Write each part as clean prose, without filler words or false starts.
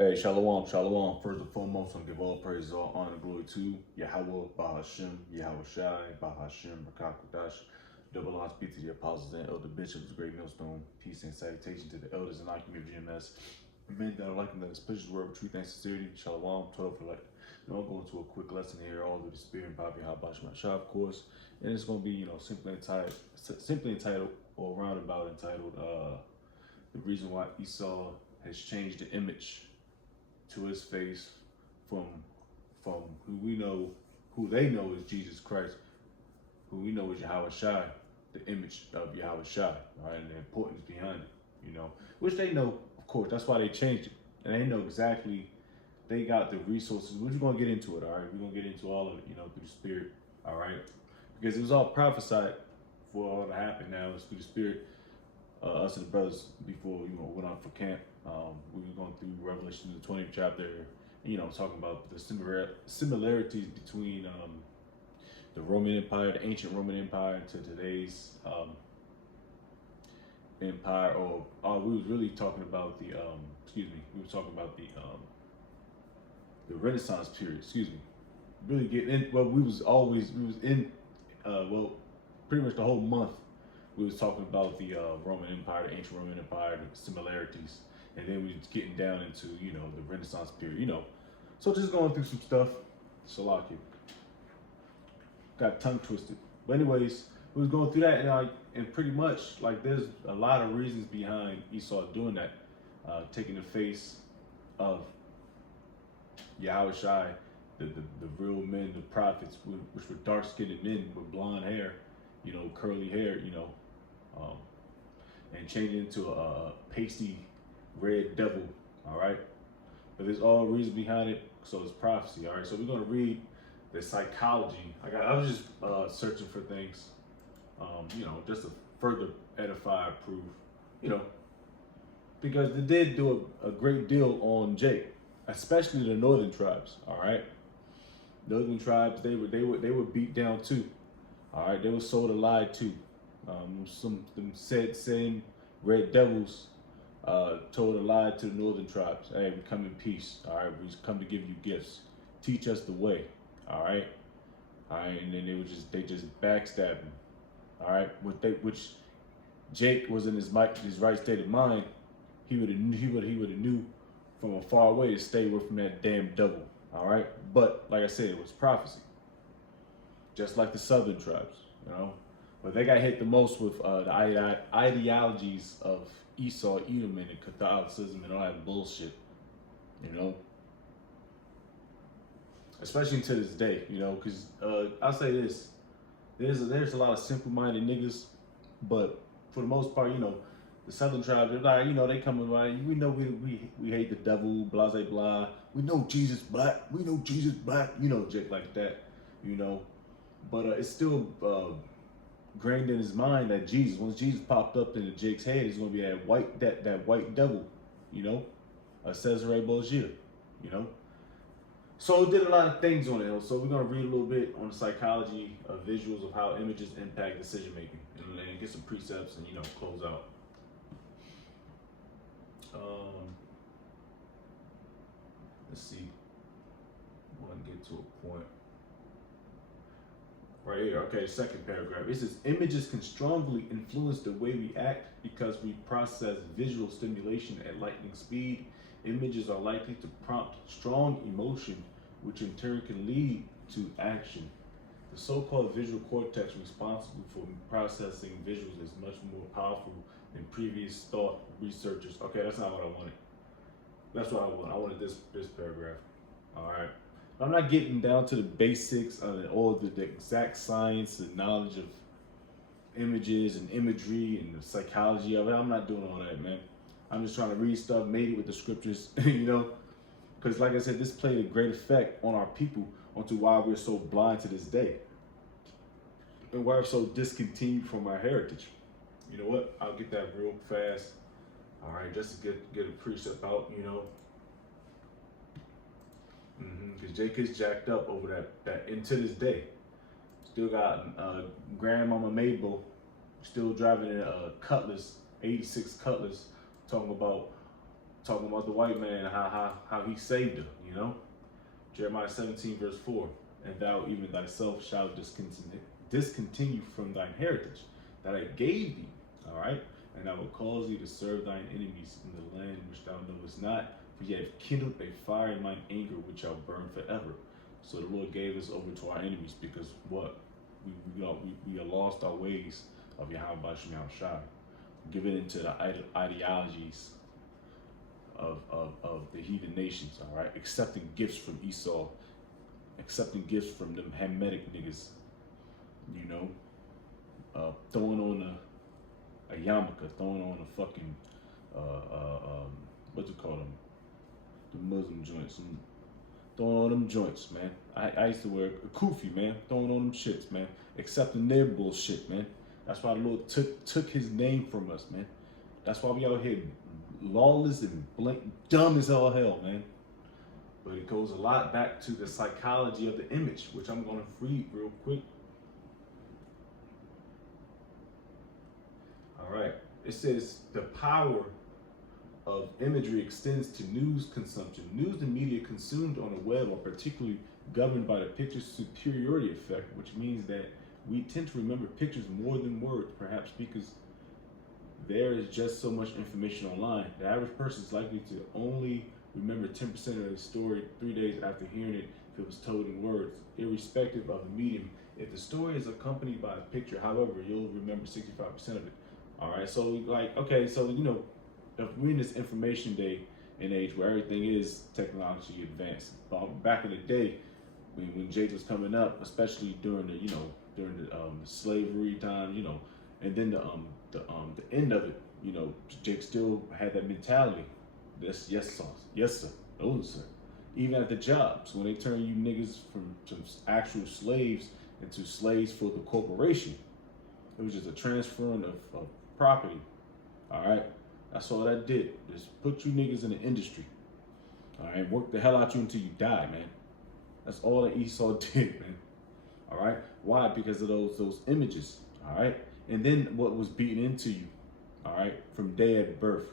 Hey, Shalom, Shalom. First and foremost, I give all praise, all honor, and glory to Yahweh, Bahashem, Yahweh Shai, Bahashem, Rakakadash. Double honors be to the apostles and elder bishops, the great millstone. Peace and salutation to the elders and Akim of GMS. Men that are liking that precious word of truth and sincerity. Shalom, 12 for life. Now, I'm going to a quick lesson here, all of the spirit and Bobby Habashim Shah, of course. And it's going to be, simply entitled, or roundabout entitled, The Reason Why Esau Has Changed the Image to his face from who they know is Jesus Christ, who we know is Yahweh Shai, the image of Yahweh Shai, right, and the importance behind it, which they know, of course. That's why they changed it, and they know exactly. They got the resources. We're just gonna get into it, all right. We're gonna get into all of it, through the Spirit, all right, because it was all prophesied for all to happen. Now it's through the Spirit. Us and the brothers before went out for camp. We were going through Revelation, the 20th chapter, talking about the similarities between the Roman Empire, the ancient Roman Empire, to today's empire. Or we was really talking about the we were talking about the Renaissance period. Really getting in. Well, we was in pretty much the whole month. We was talking about the Roman Empire, the ancient Roman Empire, the similarities, and then we was getting down into the Renaissance period. So just going through some stuff. Salaki got tongue twisted, but anyways, we was going through that, and pretty much like there's a lot of reasons behind Esau doing that, taking the face of Yahweh Shai, the real men, the prophets, which were dark-skinned men with blonde hair, curly hair, and change it into a pasty red devil, all right? But there's all reason behind it, so it's prophecy, all right? So we're gonna read the psychology. I was just searching for things, just to further edify, prove, because they did do a great deal on Jake, especially the northern tribes, all right? Northern tribes, they were beat down too, all right? They were sold a lie too. Them same red devils told a lie to the northern tribes. Hey, we come in peace. All right, we just come to give you gifts. Teach us the way. All right, and then they just backstabbed him. All right, which Jake was in his right state of mind. He would have knew from a far away to stay away from that damn devil. All right, but like I said, it was prophecy. Just like the southern tribes, But they got hit the most with the ideologies of Esau, Edom, and Catholicism and all that bullshit, Especially to this day, because I'll say this: there's a lot of simple-minded niggas, but for the most part, the southern tribes, they're like, they come around. We know we hate the devil, blah blah blah. We know Jesus black. We know Jesus black. Jake like that, But it's still grained in his mind that once Jesus popped up into Jake's head, it's gonna be that white devil, a Cesare Borgia, So it did a lot of things on it. So we're gonna read a little bit on the psychology of visuals of how images impact decision making, and get some precepts and close out. Let's see. I want to get to a point. Right here, okay, second paragraph. It says, images can strongly influence the way we act because we process visual stimulation at lightning speed. Images are likely to prompt strong emotion, which in turn can lead to action. The so-called visual cortex responsible for processing visuals is much more powerful than previous thought researchers. Okay, that's not what I wanted. That's what I want. I wanted this paragraph. All right. I'm not getting down to the basics and all the exact science and knowledge of images and imagery and the psychology of it. I'm not doing all that, man. I'm just trying to read stuff, made it with the scriptures, Because like I said, this played a great effect on our people, onto why we're so blind to this day. And why we're so discontinued from our heritage. You know what? I'll get that real fast. All right, just to get a precept out, Because Jake is jacked up over that, and to this day, still got Grandmama Mabel still driving a Cutlass, '86 Cutlass, talking talking about the white man, how he saved her, you know? Jeremiah 17, verse 4. And thou even thyself shalt discontinue from thine heritage that I gave thee, all right? And I will cause thee to serve thine enemies in the land which thou knowest not, for ye have kindled a fire in mine anger which shall burn forever. So the Lord gave us over to our enemies because what? We have lost our ways of Yahweh Shem Shai, giving into the ideologies of the heathen nations, all right? Accepting gifts from Esau, accepting gifts from them Hamitic niggas, you know, throwing on a yarmulke, throwing on a fucking, what you call them? The Muslim joints. Throwing on them joints, man. I used to wear a kufi, man. Throwing on them shits, man. Accepting their bullshit, man. That's why the Lord took his name from us, man. That's why we out here lawless and dumb as all hell, man. But it goes a lot back to the psychology of the image, which I'm going to read real quick. All right. It says the power of imagery extends to news consumption. News and media consumed on the web are particularly governed by the picture superiority effect, which means that we tend to remember pictures more than words, perhaps because there is just so much information online. The average person is likely to only remember 10% of the story 3 days after hearing it if it was told in words, irrespective of the medium. If the story is accompanied by a picture, however, you'll remember 65% of it. All right, so like, okay, so, you know, if we're in this information day and age where everything is technology advanced, back in the day when Jake was coming up, especially during the, you know, during the slavery time, you know, and then the end of it, you know, Jake still had that mentality. That's yes, sir, yes, sir, no, sir. Even at the jobs, when they turn you niggas from actual slaves into slaves for the corporation, it was just a transferring of property. All right. That's all that did. Just put you niggas in the industry. All right, work the hell out you until you die, man. That's all that Esau did, man. All right, why? Because of those images. All right, and then what was beaten into you. All right, from day of birth.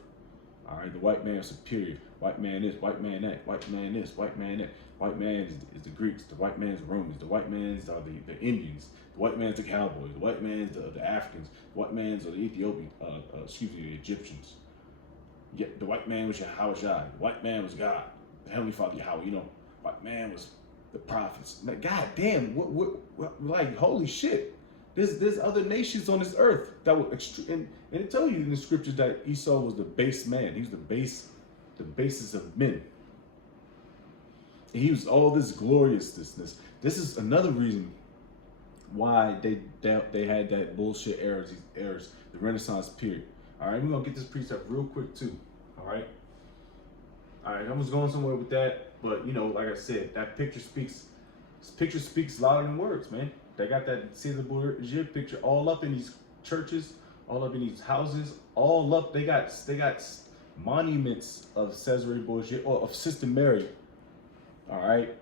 All right, the white man is superior. White man this, white man that, white man this, white man that. White man is the Greeks. The white man's Romans. The white man's are the Indians. The white man's the cowboys. The white man's the Africans. The white man's are the Ethiopian. The Egyptians. Yeah, the white man was Yahweh Shai. The white man was God, the Heavenly Father Yahweh. You know, white man was the prophets. Like, God damn, what, like, holy shit. There's other nations on this earth that were and it tells you in the scriptures that Esau was the base man. He was the basis of men. And he was all this gloriousness. This is another reason why they had that bullshit errors, the Renaissance period. All right, we're gonna get this precept real quick too. All right, I was going somewhere with that, but you know, like I said, that picture speaks louder than words, man. They got that Caesar Borgia picture all up in these churches, all up in these houses, all up. They got monuments of Caesar Borgia or of Sister Mary. All right,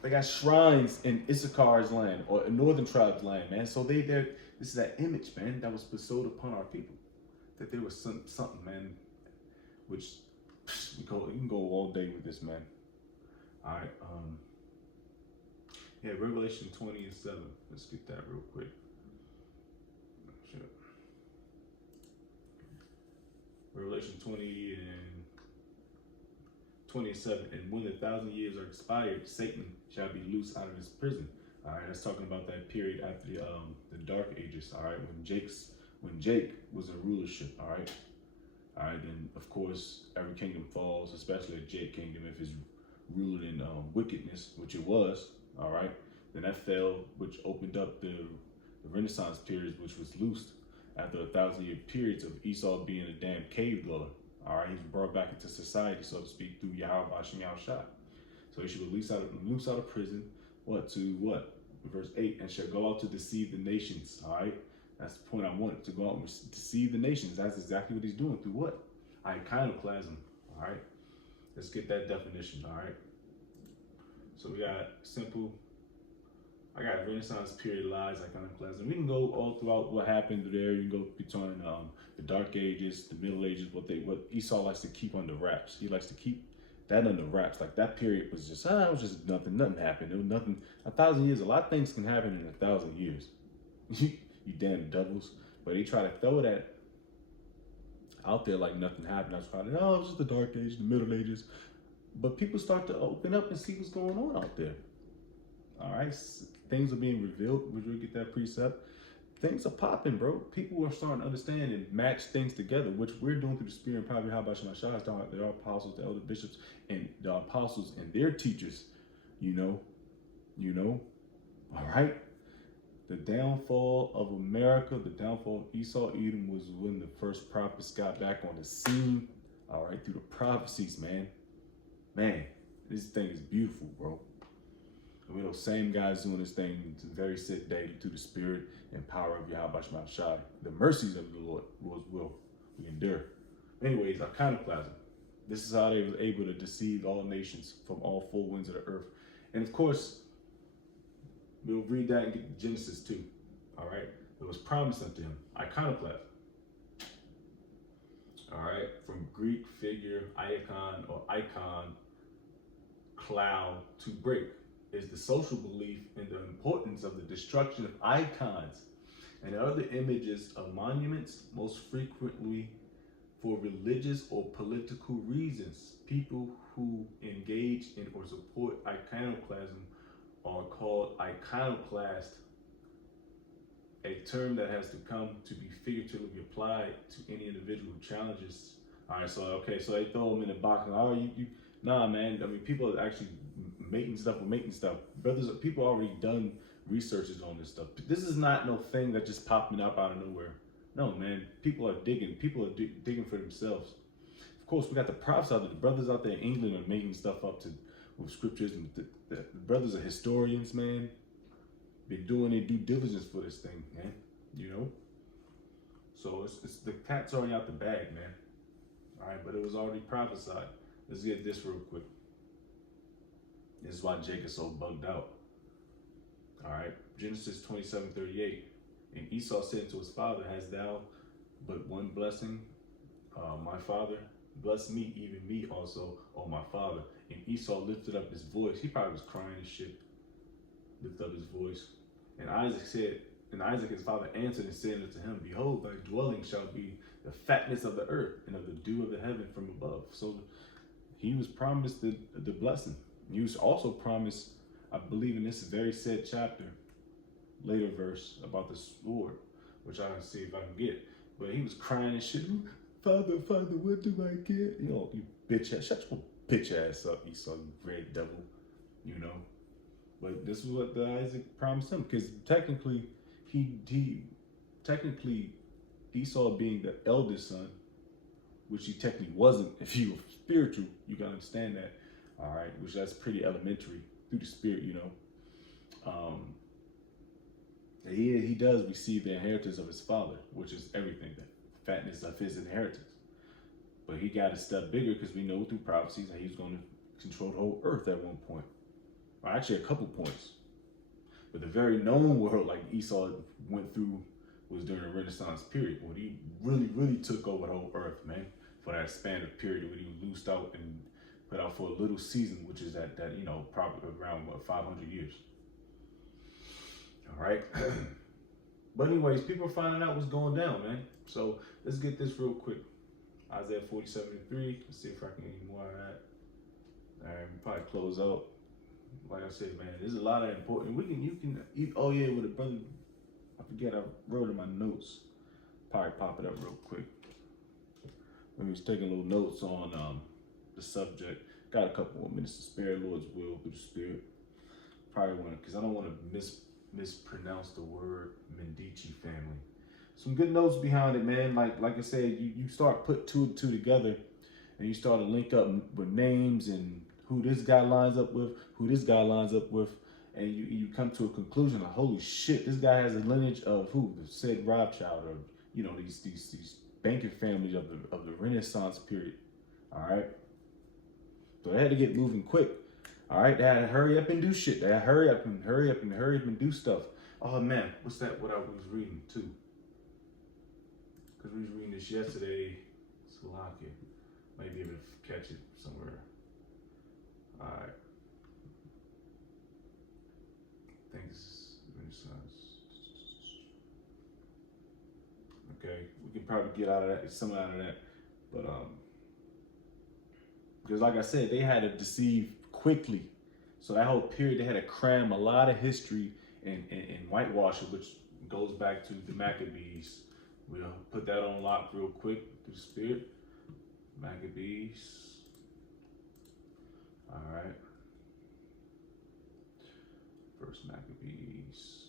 they got shrines in Issachar's land or in Northern Tribes land, man. So this is that image, man, that was bestowed upon our people. That there was something, man, which you can go all day with this, man. All right, yeah, Revelation 20:7. Let's get that real quick. Shit. Revelation 20:27. And when the 1,000 years are expired, Satan shall be loosed out of his prison. All right, that's talking about that period after the Dark Ages. All right, when Jake was in rulership. All right, then of course every kingdom falls, especially the Jake kingdom if it's ruled in wickedness, which it was. All right, then that fell, which opened up the Renaissance period, which was loosed after 1,000-year periods of Esau being a damn cave dweller. All right, he was brought back into society, so to speak, through Yahweh Shem Shai. So he should be loose out of prison. What? Verse 8, and shall go out to deceive the nations. All right, that's the point I wanted, to go out and deceive the nations. That's exactly what he's doing. Through what? Iconoclasm. All right, let's get that definition. All right, so we got simple I got Renaissance period lies, iconoclasm. We can go all throughout what happened there. You can go between the Dark Ages, the Middle Ages, what Esau likes to keep under wraps. He likes to keep that under wraps. Like that period was just it was just nothing. Nothing happened. There was nothing. 1,000 years. A lot of things can happen in 1,000 years. You damn devils. But they try to throw that out there like nothing happened. That's why oh, it's just the Dark Ages, the Middle Ages. But people start to open up and see what's going on out there. All right, things are being revealed. Would you get that precept? Things are popping, bro. People are starting to understand and match things together, which we're doing through the Spirit and power of Yahweh Shema Shai. There are apostles, the elder bishops, and the apostles and their teachers. You know. All right. The downfall of America, the downfall of Esau, Edom was when the first prophets got back on the scene. All right, through the prophecies, man. Man, this thing is beautiful, bro. We're those same guys doing this thing to the very set daily through the Spirit and power of Yahweh Shema Shai. The mercies of the Lord will we endure. Anyways, iconoclasm. This is how they were able to deceive all nations from all four winds of the earth. And of course, we'll read that and get to Genesis 2. All right. It was promised unto him. Iconoclasm. All right. From Greek figure, icon or icon, cloud, to break, is the social belief in the importance of the destruction of icons and other images of monuments, most frequently for religious or political reasons. People who engage in or support iconoclasm are called iconoclast, a term that has to come to be figuratively applied to any individual who challenges. All right, so they throw them in the box. Oh, nah, man. I mean, people are actually making stuff. Brothers, people already done researches on this stuff. This is not no thing that just popping up out of nowhere. No, man. People are digging. People are digging for themselves. Of course, we got the prophets out there. The brothers out there in England are making stuff up with scriptures. And the brothers are historians, man. Been doing their due diligence for this thing, man. So it's the cat's already out the bag, man. All right, but it was already prophesied. Let's get this real quick. This is why Jacob's so bugged out. All right, Genesis 27:38. And Esau said to his father, "Hast thou but one blessing, my father? Bless me, even me also, O my father." And Esau lifted up his voice. He probably was crying and shit. Lifted up his voice. And Isaac his father answered and said unto him, "Behold, thy dwelling shall be the fatness of the earth and of the dew of the heaven from above." So he was promised the blessing. He was also promised, I believe in this very said chapter, later verse about the sword, which I can see if I can get. But he was crying and shit. Father, what do I get? You bitch ass, shut your bitch ass up, Esau, you red devil. But this is what Isaac promised him, because technically, Esau being the eldest son, which he technically wasn't. If he was spiritual, you gotta understand that. All right, which that's pretty elementary through the Spirit, He does receive the inheritance of his father, which is everything, the fatness of his inheritance. But he got a step bigger because we know through prophecies that he was going to control the whole earth at one point. Or actually a couple points. But the very known world like Esau went through was during the Renaissance period, when he really, really took over the whole earth, man, for that span of period when he was loosed out and put out for a little season, which is that probably around 500 years. All right. But anyways, people are finding out what's going down, man. So let's get this real quick. Isaiah 47:3. Let's see if I can get any more of that. All right, we'll probably close out. Like I said, man, there's a lot of important. You can eat. Oh yeah, with a brother. I forget. I wrote in my notes. Probably pop it up real quick. When we was taking little notes on the subject. Got a couple more minutes to spare. Lord's will through the Spirit. Probably want, because I don't want to mispronounce the word Medici family. Some good notes behind it, man. Like I said, you start put two and two together, and you start to link up with names and who this guy lines up with, and you come to a conclusion of, holy shit, this guy has a lineage of who? The said Rothschild, or these banking families of the Renaissance period. All right. So I had to get moving quick. All right, they had to hurry up and do shit. They had to hurry up and hurry up and hurry up and do stuff. Oh man, what's that? What I was reading too? Because we was reading this yesterday. Slovakia. Might be able to catch it somewhere. All right. I think it's Renaissance. Okay, we can probably get out of that, some out of that, but because like I said, they had to deceive quickly. So that whole period, they had to cram a lot of history and whitewash it, which goes back to the Maccabees. We'll put that on lock real quick through the spirit. Maccabees. All right. First Maccabees.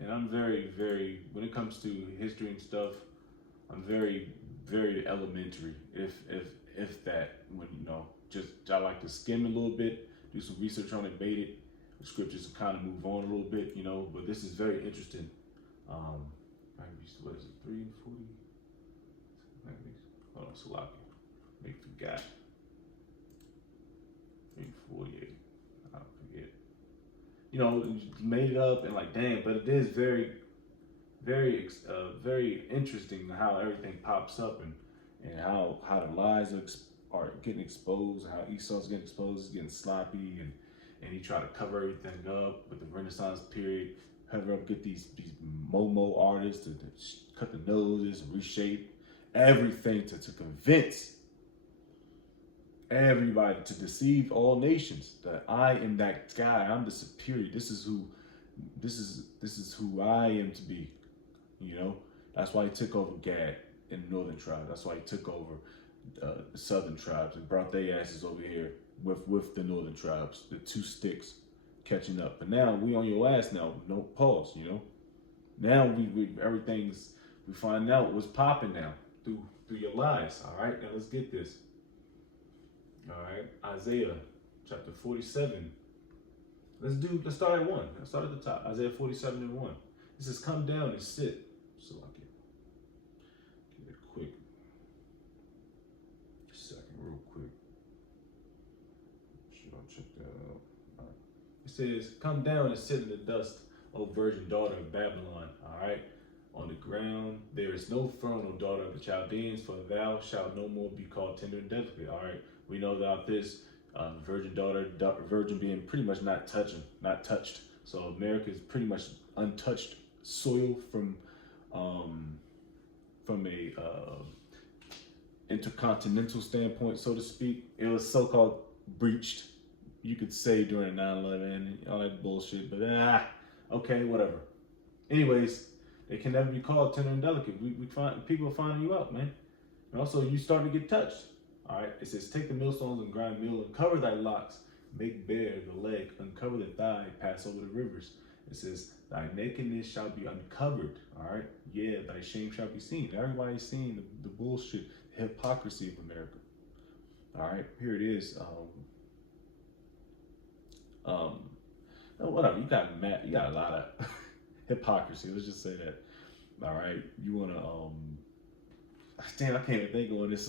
And I'm very, when it comes to history and stuff, I'm very elementary, if that, when just I like to skim a little bit, do some research on it, bait it, the scriptures to kind of move on a little bit, but this is very interesting. What is it, 3 and 40? Hold on, Salaki. Make forgot. 3 and 48. I forget. Made it up and like, damn, but it is very interesting how everything pops up and how the lies are getting exposed, how Esau's getting exposed, getting sloppy, and he tried to cover everything up with the Renaissance period, cover up, get these Momo artists to cut the noses and reshape everything to convince everybody, to deceive all nations that I am that guy, I'm the superior. This is who I am to be. That's why he took over Gad in the northern tribe. That's why he took over the southern tribes and brought their asses over here with the northern tribes, the two sticks catching up. But now we on your ass now. No pause. Now we find out what's popping now through your lies. All right, now let's get this. All right, Isaiah chapter 47. Let's start at 1. Let's start at the top. Isaiah 47 and 1. It says, "Come down and sit." So I can give it a quick second, real quick. Should I check that out? All right. It says, "Come down and sit in the dust, O virgin daughter of Babylon." All right. "On the ground there is no throne, O daughter of the Chaldeans, for thou shalt no more be called tender and delicate." All right. We know about this virgin daughter, virgin being pretty much not touched. So America is pretty much untouched soil from a intercontinental standpoint, so to speak. It was so-called breached, you could say, during 9/11, all that bullshit, but okay, whatever. Anyways, they can never be called tender and delicate. We find people finding you out, man. And also, you start to get touched. All right, it says, "Take the millstones and grind meal and cover thy locks, make bare the leg, uncover the thigh, pass over the rivers." It says, "Thy nakedness shall be uncovered." All right, yeah, thy shame shall be seen. Everybody's seeing the bullshit, the hypocrisy of America. All right, here it is. Whatever. You got a lot of hypocrisy. Let's just say that. All right, you wanna damn, I can't even think of one. It's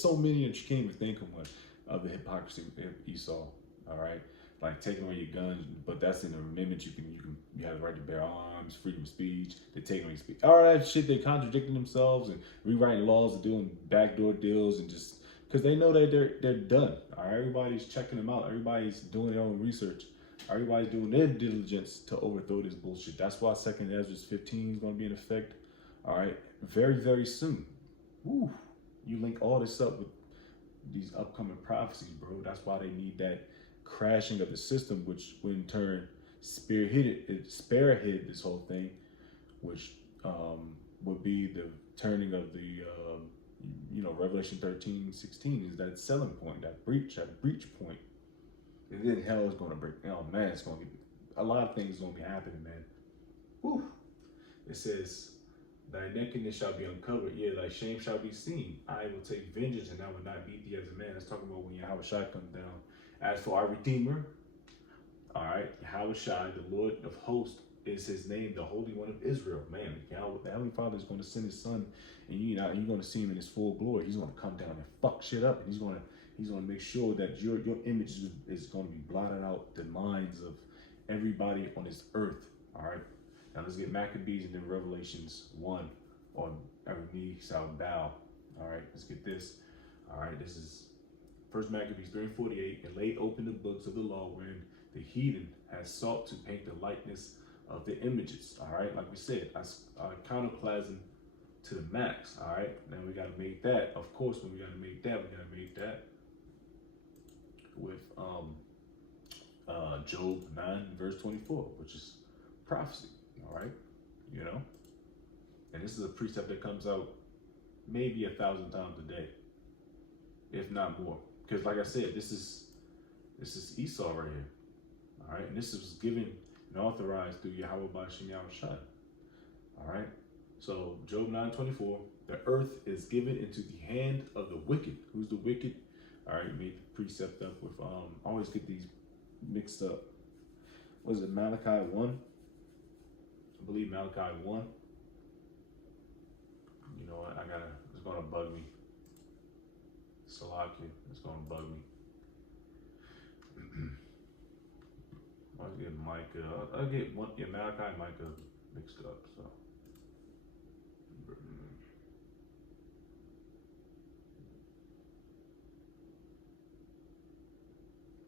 so many that you can't even think of one of the hypocrisy of Esau. All right, like taking away your guns, but that's in the amendment. You have the right to bear arms, freedom of speech. They're taking away speech. All that shit. They contradicting themselves and rewriting laws and doing backdoor deals, and just because they know that they're done. All right, everybody's checking them out. Everybody's doing their own research. Everybody's doing their diligence to overthrow this bullshit. That's why 2nd Ezra 15 is going to be in effect. All right, very soon. Woo, you link all this up with these upcoming prophecies, bro. That's why they need that crashing of the system, which in turn spearhead this whole thing, which would be the turning of the Revelation 13:16 is that selling point, that breach point. And then hell is going to break. Oh man, it's going to be a lot of things going to be happening, man. Woo. It says, "Thy nakedness shall be uncovered, yea, thy shame shall be seen. I will take vengeance, and I will not beat thee as a man." That's talking about when Yahushua comes down. "As for our Redeemer," all right, Yahushua, the Lord of hosts, is his name, the Holy One of Israel. Man, the Heavenly Father is going to send his son, and you're going to see him in his full glory. He's going to come down and fuck shit up, and he's going to make sure that your image is going to be blotted out the minds of everybody on this earth. All right. Now let's get Maccabees and then Revelations 1, or every knee shall bow. All right, let's get this. All right, this is First Maccabees 3:48. And laid open the books of the law, wherein the heathen has sought to paint the likeness of the images. All right, like we said, iconoclasm to the max. All right, now we got to make that. Of course, when we got to make that, we got to make that with Job 9:24, which is prophecy. All right, you know, and this is a precept that comes out maybe 1,000 times a day, if not more. Because, like I said, this is Esau right here. All right, and this was given and authorized through Yahweh B'Shem Yahushua. All right, so Job 9:24, the earth is given into the hand of the wicked. Who's the wicked? All right, made the precept up with I always get these mixed up. Was it Malachi 1? I believe Malachi 1. You know what? It's gonna bug me. Salakia, it's gonna bug me. I'll get Micah. I'll get Malachi and Micah mixed up. So.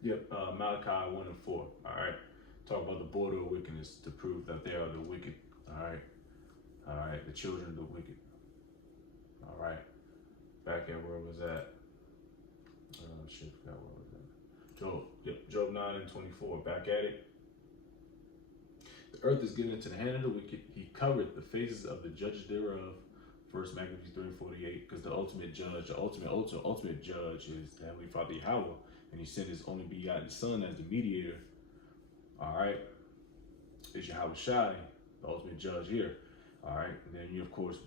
Yep, Malachi 1 and 4. All right, talk about the border of wickedness to prove that they are the wicked. All right, the children of the wicked. All right, back at where was that? Shit, forgot where was that? Job. Yep, Job 9:24. Back at it. The earth is given into the hand of the wicked. He covered the faces of the judges thereof. First Maccabees 3:48. Because the ultimate judge, the ultimate judge is the Heavenly Father Yahweh. And he sent his only begotten son as the mediator. All right, is Yahweh Shai, the ultimate judge here. All right, and then you, of course,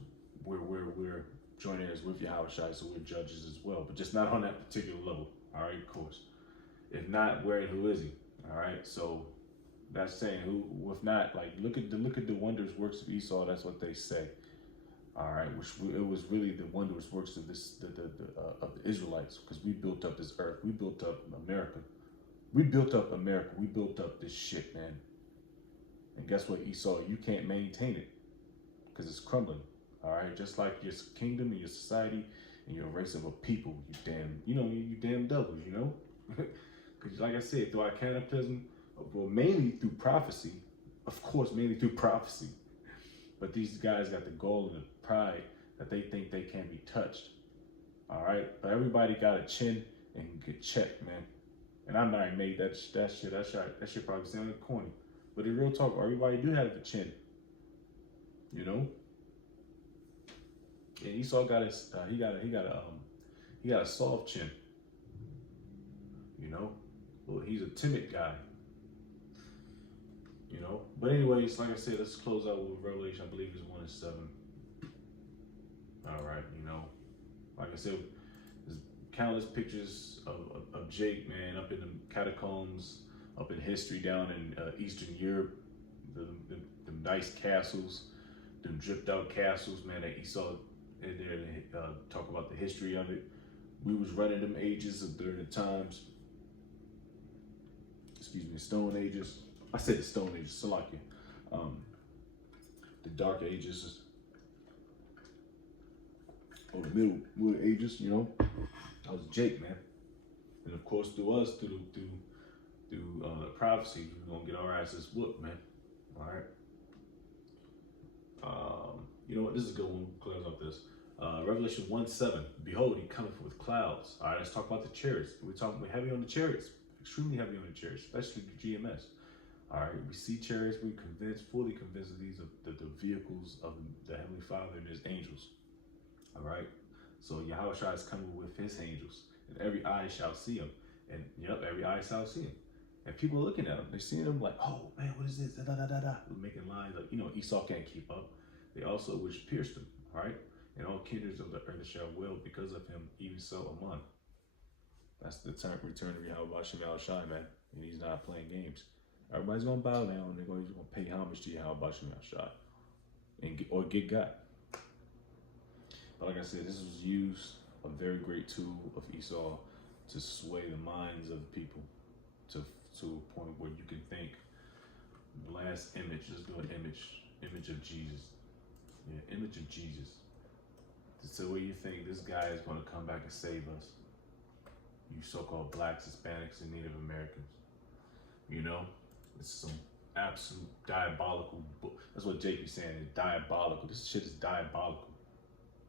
we're joint heirs with Yahweh Shai, so we're judges as well, but just not on that particular level. All right, of course. If not, where and who is he? All right, so that's saying who. If not, like look at the wondrous works of Esau. That's what they say. All right, which it was really the wondrous works of of the Israelites, because we built up this earth, we built up America, we built up this shit, man. And guess what, Esau? You can't maintain it because it's crumbling. All right, just like your kingdom and your society and your race of a people, you damn devils, you know. Because like I said, through iconoclasm, well, mainly through prophecy, of course, mainly through prophecy. But these guys got the gall and the pride that they think they can't be touched. All right, but everybody got a chin and can get checked, man. And I might made that shit probably sound corny, but in real talk, everybody do have a chin, you know. And Esau got he got a soft chin, you know. Well, he's a timid guy. You know, but anyways, like I said, let's close out with Revelation. I believe it's 1 and 7. All right, you know, like I said, there's countless pictures of Jake, man, up in the catacombs, up in history down in Eastern Europe, the nice castles, them dripped out castles, man, that Esau in there and talk about the history of it. We was running them ages during the times, Stone Ages. I said the Stone Ages, Salakia. The Dark Ages, or the Middle Ages, you know. I was Jake, man. And of course, through prophecy, we're gonna get our asses whooped, man. All right. You know what? This is a good one. We'll close up this. Revelation 1:7. Behold, he cometh with clouds. All right, let's talk about the chariots. We're heavy on the chariots, extremely heavy on the chariots, especially the GMS. All right, we see chariots. We're fully convinced that these are the vehicles of the Heavenly Father and His angels. All right, so Yahweh Shai is coming with His angels, and every eye shall see Him. And yep, every eye shall see Him. And people are looking at Him. They're seeing Him like, oh man, what is this? Da da da da. We're making lines like, you know, Esau can't keep up. They also which pierced Him. All right, and all kindreds of the earth shall wail because of Him. Even so, among. That's the return of Yahweh B'Shem Shai, man, and He's not playing games. Everybody's gonna bow down. They're gonna pay homage to Yahweh Bashem Yahshai and get God. But like I said, this was used, a very great tool of Esau to sway the minds of people to a point where you can think. Last image, let's do an image of Jesus. Yeah, image of Jesus. So where you think this guy is going to come back and save us, you so-called blacks, Hispanics, and Native Americans. You know, it's some absolute diabolical. That's what JP's saying. It's diabolical. This shit is diabolical.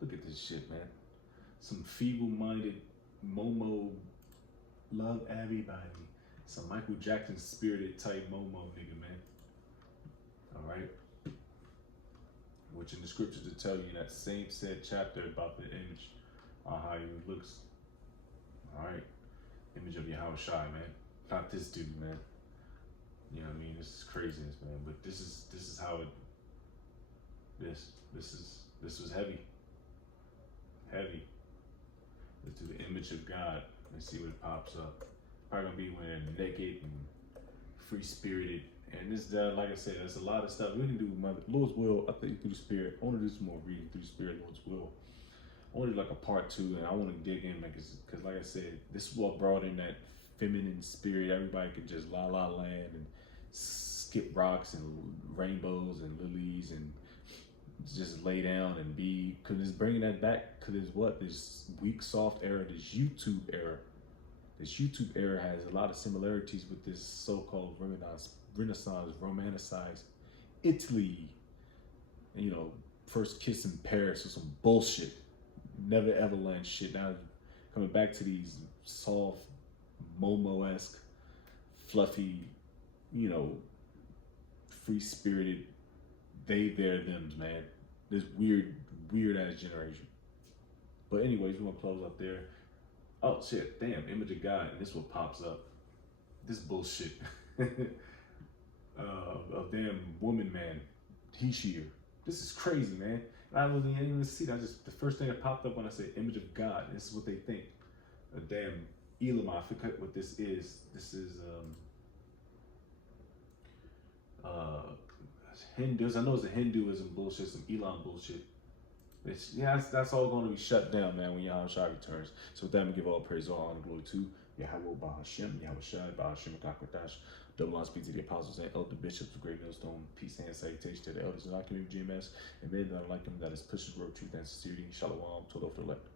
Look at this shit, man. Some feeble-minded Momo love everybody. Some Michael Jackson spirited type Momo nigga, man. All right. Which in the scriptures to tell you in that same said chapter about the image, how he looks. All right. Image of Yahweh Shai, man. Not this dude, man. You know what I mean? This is craziness, man. But this is how it. This was heavy. Heavy. Let's do the image of God. Let's see what pops up. Probably gonna be when they're naked and free spirited. And this, like I said, there's a lot of stuff we can do. My Lord's will, I think through the Spirit. I want to do some more reading through the Spirit, Lord's will. I want to do like a part 2, and I want to dig in because, like I said, this is what brought in that feminine spirit. Everybody could just la la land and skip rocks and rainbows and lilies and just lay down and be. Because it's bringing that back to this weak, soft era, this YouTube era. This YouTube era has a lot of similarities with this so-called Renaissance, romanticized Italy. And, you know, first kiss in Paris or some bullshit. Never ever land shit. Now coming back to these soft, Momo-esque, fluffy, you know, free-spirited, they, their, thems, man. This weird ass generation. But anyways, we're gonna close up there. Oh shit, damn, image of God, and this is what pops up. This bullshit. A damn woman, man. He, she, her. This is crazy, man. I didn't even see that. The first thing that popped up when I said image of God. This is what they think. A damn Elam. I forget what this is. This is Hindus. I know it's a Hinduism bullshit, some Elam bullshit. That's all going to be shut down, man, when Yahweh Shai returns. So with that, we give all praise, all honor, glory to Yahweh Bahashem, Yahweh Shai, Bahashem, Kakwadash. Double on speed to the apostles and elder bishops of Great Millstone. Peace and salutation to the elders in our community, GMS, and men that are like them, that is pushing road, truth, and sincerity. Shalom, to the elect.